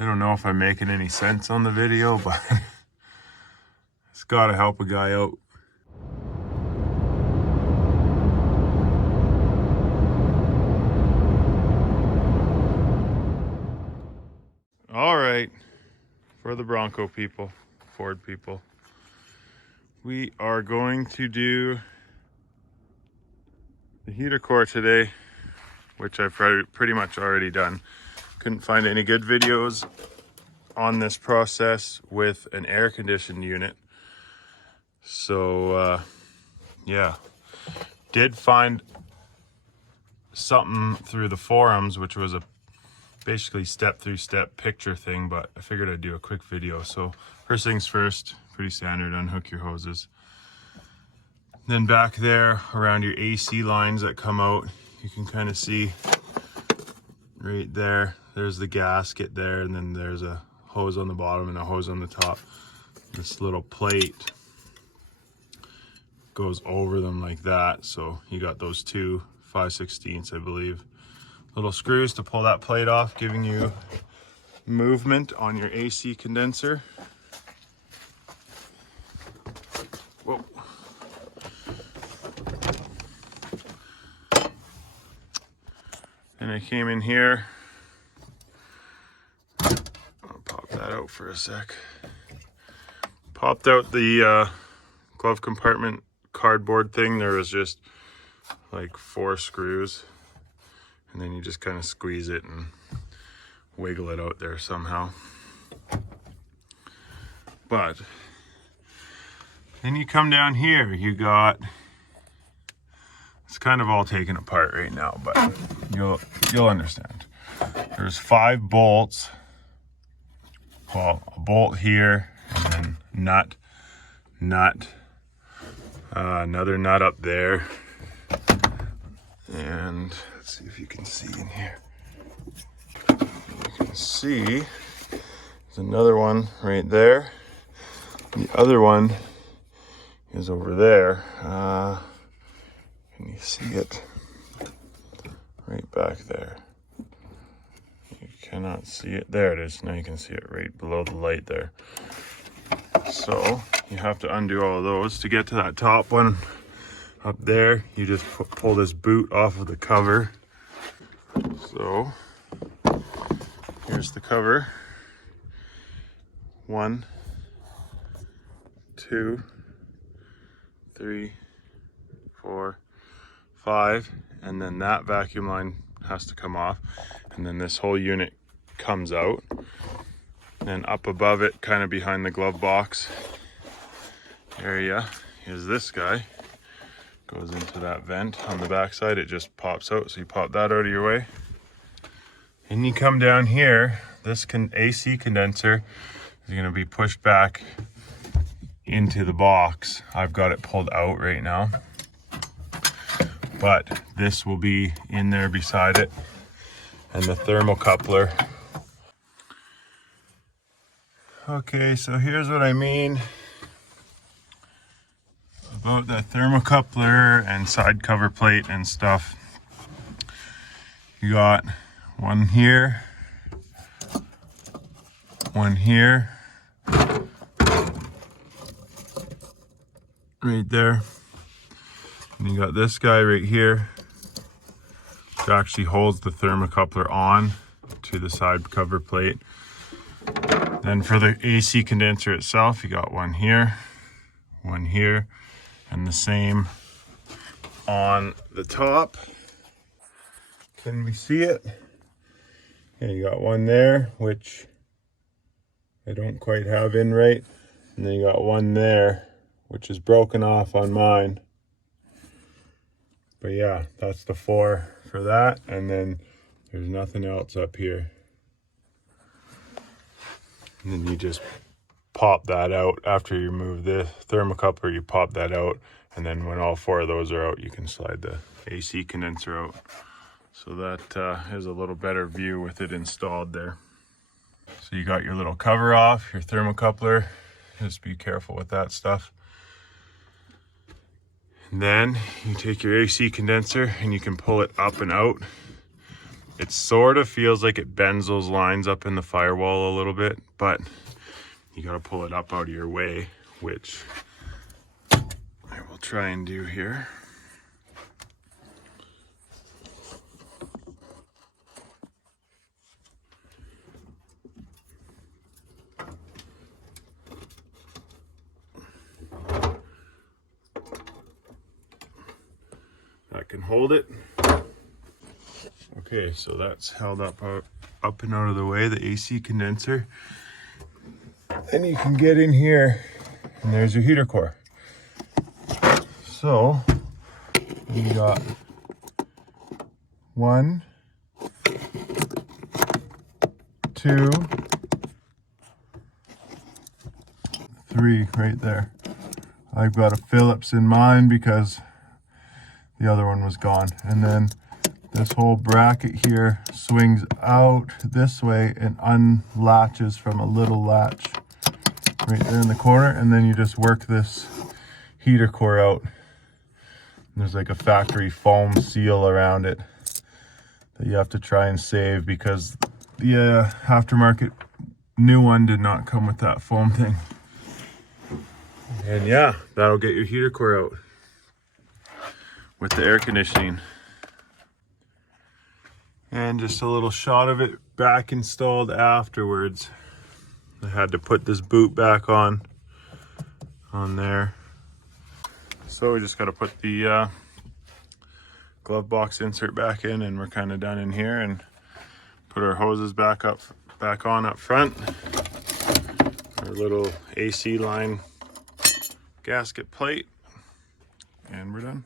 I don't know if I'm making any sense on the video, but it's gotta help a guy out. All right, for the Bronco people, Ford people, we are going to do the heater core today, which I've pretty much already done. Couldn't find any good videos on this process with an air conditioned unit. So yeah, did find something through the forums, which was a basically step-through-step picture thing, but I figured I'd do a quick video. So first things first, pretty standard, unhook your hoses. Then back there around your AC lines that come out, you can kind of see right there, there's the gasket there, and then there's a hose on the bottom and a hose on the top. This little plate goes over them like that. So you got those two 5/16, I believe, little screws to pull that plate off, giving you movement on your AC condenser. Whoa. And I came in here, I'll pop that out for a sec. Popped out the glove compartment cardboard thing. There was just like 4 screws, and then you just kind of squeeze it and wiggle it out there somehow. But then you come down here, you got, it's kind of all taken apart right now, but you'll understand. There's 5 bolts. Well, a bolt here, and then nut, another nut up there, and let's see if you can see in here. You can see there's another one right there. The other one is over there. Can you see it? Right back there. You cannot see it. There it is. Now you can see it right below the light there. So you have to undo all of those to get to that top one up there. You just pull this boot off of the cover. So here's the cover. 1, 2, 3, 4, 5, and then that vacuum line has to come off, and then this whole unit comes out. And up above it, kind of behind the glove box area, is this guy. Goes into that vent on the back side. It just pops out, so you pop that out of your way. And you come down here, this AC condenser is going to be pushed back into the box. I've got it pulled out right now, but this will be in there beside it, and the thermocoupler. Okay, so here's what I mean about the thermocoupler and side cover plate and stuff. You got one here, right there, and you got this guy right here, which actually holds the thermocoupler on to the side cover plate. Then for the AC condenser itself, you got one here, and the same on the top. Can we see it? Okay, you got one there, which I don't quite have in right. And then you got one there, which is broken off on mine. But yeah, that's the 4 for that. And then there's nothing else up here. And then you just pop that out. After you remove the thermocoupler, you pop that out. And then when all 4 of those are out, you can slide the AC condenser out. So that is a little better view with it installed there. So you got your little cover off, your thermocoupler. Just be careful with that stuff. And then you take your AC condenser and you can pull it up and out. It sort of feels like it bends those lines up in the firewall a little bit, but you got to pull it up out of your way, which I will try and do here. That can hold it. Okay, so that's held up and out of the way, the AC condenser. Then you can get in here, and there's your heater core. So we got 1, 2, 3 right there. I've got a Phillips in mine because the other one was gone. And then this whole bracket here swings out this way and unlatches from a little latch right there in the corner. And then you just work this heater core out. There's like a factory foam seal around it that you have to try and save because the aftermarket new one did not come with that foam thing. And yeah, that'll get your heater core out with the air conditioning. And just a little shot of it back installed afterwards. I had to put this boot back on there. So we just got to put the glove box insert back in, and we're kind of done in here, and put our hoses back on up front. Our little AC line gasket plate, and we're done.